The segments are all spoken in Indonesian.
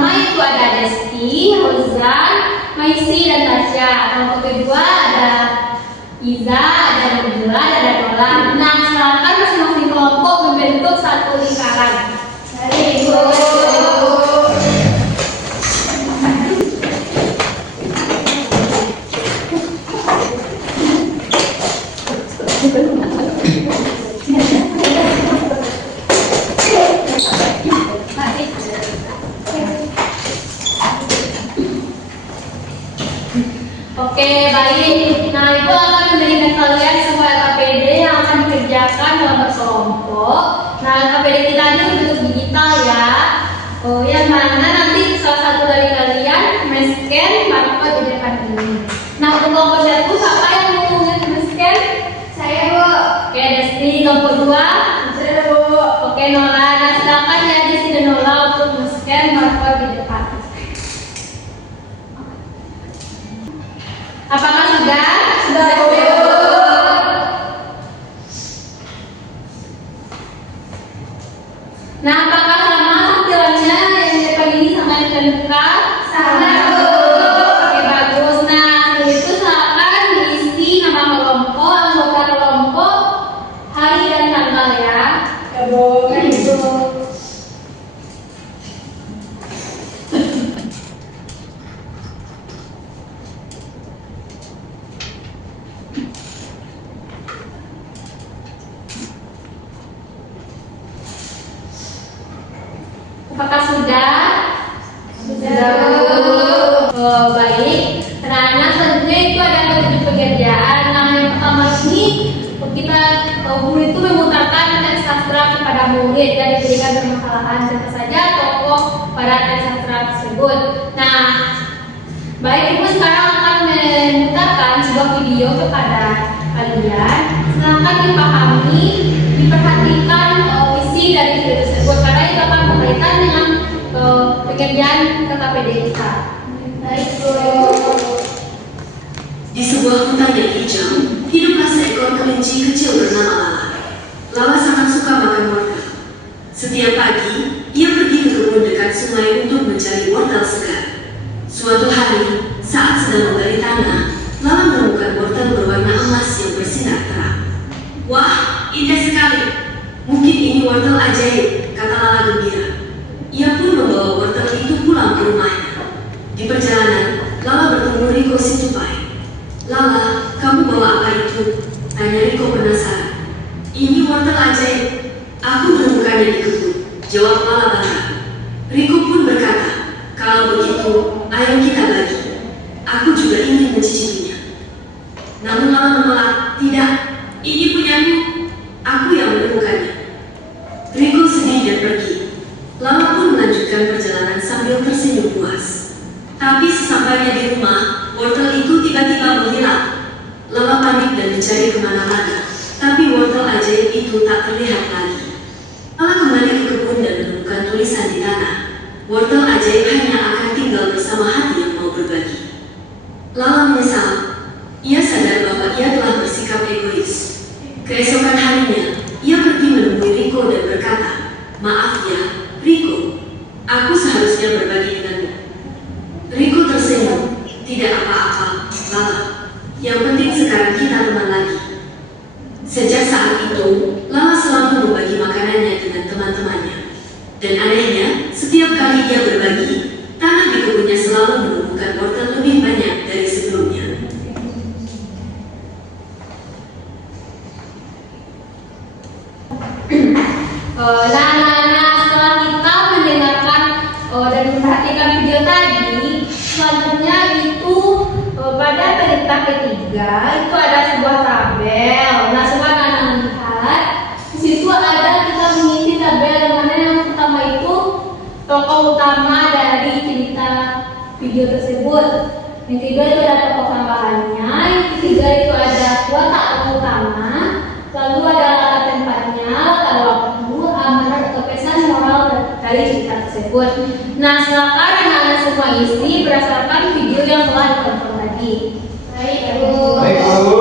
pertama itu ada Desti, Rozan, Maisi, dan Tasya. Kelompok kedua ada Iza, ada Nabila, dan ada Nola. Nah, silakan masing-masing kelompok membentuk satu lingkaran. Oke, baik. Nah, Ibu akan memberikan kalian sebuah LKPD yang akan dikerjakan dalam berkelompok. Nah, LKPD kita ini bentuk digital ya. Oh, yang mana nanti salah satu dari kalian men-scan barcode di depan ini. Nah, untuk kelompok 1, siapa yang mau men-scan? Saya, Bu. Oke, Desti. Kelompok 2? Saya, Bu. Oke, Nola. Nah, silakan ya Desti dan Nola untuk men-scan barcode di depan. Apakah sudah? Sudah, Bu. Nah, apakah sama tampilannya yang di depan ini sama yang terbuka? Sama, Bu. Oke, bagus. Nah, setelah itu silakan diisi nama kelompok, anggota kelompok, hari dan tanggal ya. Ya, Bu. Ya, Bu. Apakah sudah? Sudah, Bu. Oh, baik. Anak-anak selanjutnya itu ada tujuh pekerjaan. Nah, yang pertama ini kita guru itu memutarkan teks sastra kepada murid dan diberikan permasalahan siapa saja tokoh pada teks sastra tersebut. Nah, baik, Ibu sekarang akan memutarkan sebuah video kepada kalian. Silakan dipahami, diperhatikan isi dari video tersebut karena itu akan berkaitan dengan pekerjaan KKPD kita. Baik, Bu. Di sebuah hutan yang hijau, hiduplah seekor kelinci kecil bernama Lala. Lala sangat suka makan wortel. Setiap pagi, ia pergi ke kebun dekat sungai untuk mencari wortel segar. Suatu hari, saat sedang menggali tanah, Lala menemukan wortel berwarna emas yang bersinar terang. Wah, indah sekali. Mungkin ini wortel ajaib, kata Lala gembira. Ia pun membawa wortel itu pulang ke rumahnya. Di perjalanan, Lala bertemu Riko si tupai. Lala, kamu bawa apa itu? Tanya Riko penasaran. Ini wortel ajaib. Aku menemukannya di kebun, jawab Lala bangga. Riko pun berkata, kalau begitu, ayo kita bagi. Aku juga ingin mencicipinya. Namun Lala menolak, tidak, ini punyaku. Aku yang menemukannya. Riko sedih dan pergi. Lala pun melanjutkan perjalanan sambil tersenyum puas. Tapi sesampainya di rumah, wortel itu tiba-tiba menghilang. Lala panik dan mencari kemana-mana, tapi wortel ajaib itu tak terlihat lagi. Lala kembali ke kebun dan menemukan tulisan di tanah. Wortel ajaib hanya akan tinggal bersama hati yang mau berbagi. Lala menyesal. Ia sadar bahwa ia telah bersikap egois. Keesokan harinya, ia pergi menemui Riko dan berkata, maaf ya, Riko, aku seharusnya berbagi denganmu. Riko tersenyum, tidak apa-apa, Lala. Yang penting sekarang kita teman lagi. Sejak saat itu, Lala selalu berbagi makanannya dengan teman-temannya. Dan anehnya, setiap kali dia berbagi, tanah di kebunnya selalu menumbuhkan wortel lebih banyak dari sebelumnya. Nah, setelah kita mendengarkan dan memperhatikan video tadi, selanjutnya itu pada perintah ketiga itu ada sebuah tabel. Nah, coba anak lihat, di situ ada kita mengisi tabel yang mana yang pertama itu tokoh utama dari cerita video tersebut. Yang kedua itu ada tokoh tambahannya. Yang ketiga itu ada watak tokoh utama. Lalu ada latar tempatnya, latar waktu, amanat atau pesan moral dari cerita tersebut. Nah, silakan anak-anak semua isi berdasarkan video yang telah ditonton tadi. Baik, Bu. Baik, Bu.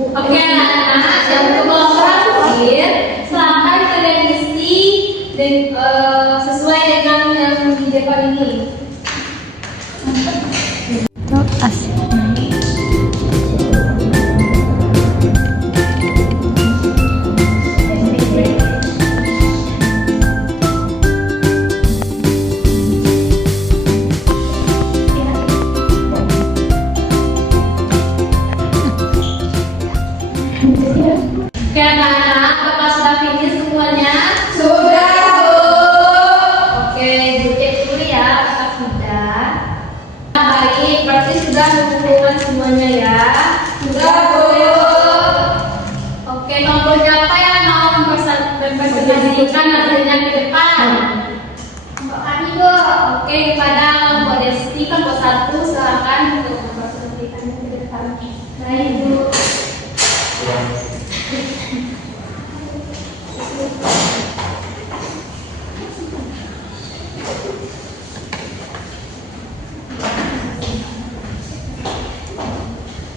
Oke anak-anak, yang untuk kelompok terakhir, silakan kalian isi sesuai dengan yang di depan ini. Asik. Oke anak-anak, apakah sudah finish semuanya? Sudah, Bu. Oke, Bu cek dulu ya apakah sudah. Nah, baik, berarti sudah mengumpulkan semuanya ya. Sudah, Bu. Oke, kelompoknya apa ya mau mempresentasikan hasilnya ke depan? Kelompok kami, Bu. Oke, kepada kelompok Desti, kelompok 1, silakan untuk mempresentasikannya ke depan. Baik, Bu.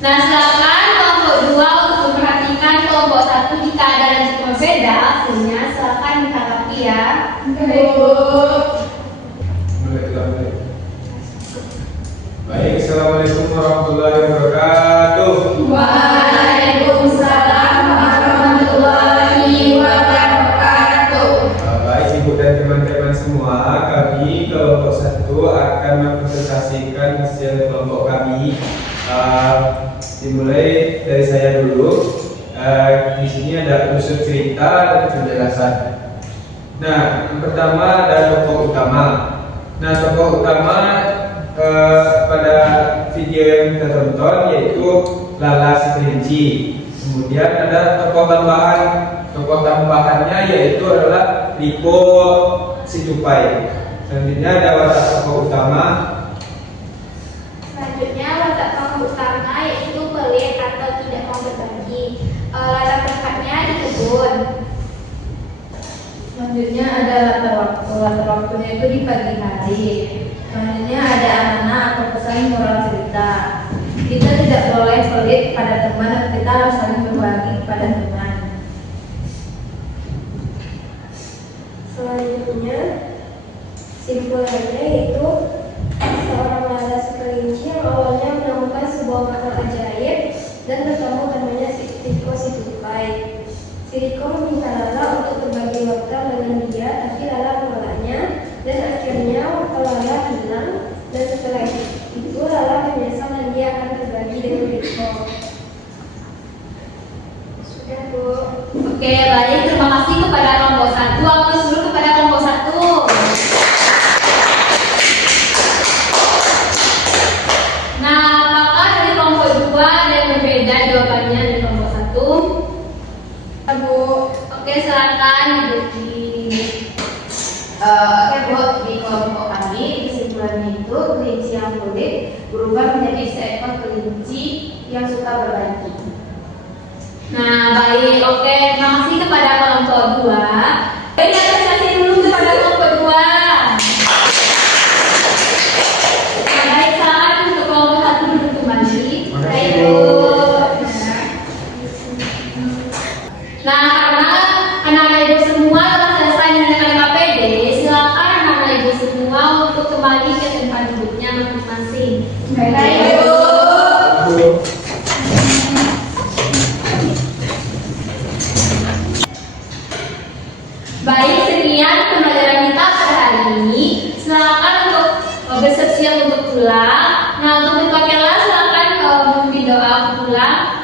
Nah, silakan kelompok 2 untuk memperhatikan kelompok 1 jika ada dan jika berbeda hasilnya, silakan ditanggapi ya. Baik, assalamualaikum warahmatullahi wabarakatuh. Waalaikumsalam warahmatullahi wabarakatuh. Baik ibu dan teman-teman semua, kami kelompok 1 akan mempresentasikan hasil kelompok kami. Dimulai dari saya dulu. Di sini ada unsur cerita dan penjelasan. Nah, yang pertama ada tokoh utama. Nah, tokoh utama pada video yang kita tonton yaitu Lala si Kelinci. Kemudian ada tokoh tambahan. Tokoh tambahannya yaitu adalah Liko si Tupai. Selanjutnya ada watak tokoh utama. Selanjutnya watak tokoh utama yaitu pelit atau tidak mau berbagi. Latar belakangnya di kebun. Selanjutnya ada latar waktu. Latar waktunya itu di pagi hari. Selanjutnya ada amanah atau pesan moral cerita. Kita tidak boleh pelit pada teman dan kita harus saling berbagi kepada teman. Selanjutnya, simpulannya yaitu seorang Lala si Kelinci yang awalnya menemukan sebuah makhluk ajaib dan bertemu temannya si Riko si Tupai. Si Riko meminta Lala untuk berbagi waktu dengan dia, tapi Lala menolaknya dan akhirnya waktu Lala hilang dan setelah itu Lala menyesal dan dia akan berbagi dengan Riko. Sudah, Bu. Oke, baik, terima kasih kepada kelompok 1. Aku suruh kepada kelompok 1. Nah, apakah dari kelompok 2 ada yang berbeda jawabannya dari kelompok 1? Bu, Oke, silakan Ibu. oke Bu, di kelompok kami kesimpulannya itu kelinci yang pelit berubah menjadi seekor kelinci yang suka berbagi. Nah, baik, oke, terima kasih kepada kelompok 2. Baik, apresiasi dulu kepada kelompok 2. Nah, baik, silakan untuk kelompok 1 duduk kembali. Baik, Bu. Nah, karena anak-anak ibu semua telah selesai mendengarkan KPD, silakan anak-anak ibu semua untuk kembali ke tempat duduknya masing-masing. Baik, Bu. Baik, sekian pembelajaran kita pada hari ini. Silakan untuk bersiap-siap untuk pulang. Nah, untuk berpakaianlah silakan memimpin doa pulang.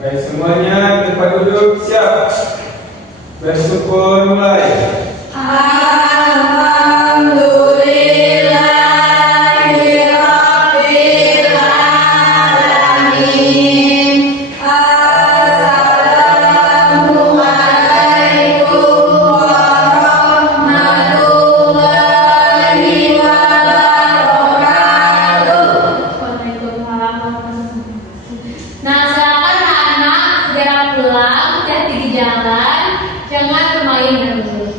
Baik semuanya, tempat duduk siap. Bersyukur mulai. Alhamdulillahirabbil alamin. Assalamualaikum warahmatullahi wabarakatuh. Waalaikumsalam. Nah, silakan anak-anak segera pulang, hati-hati di jalan, jangan bermain dulu.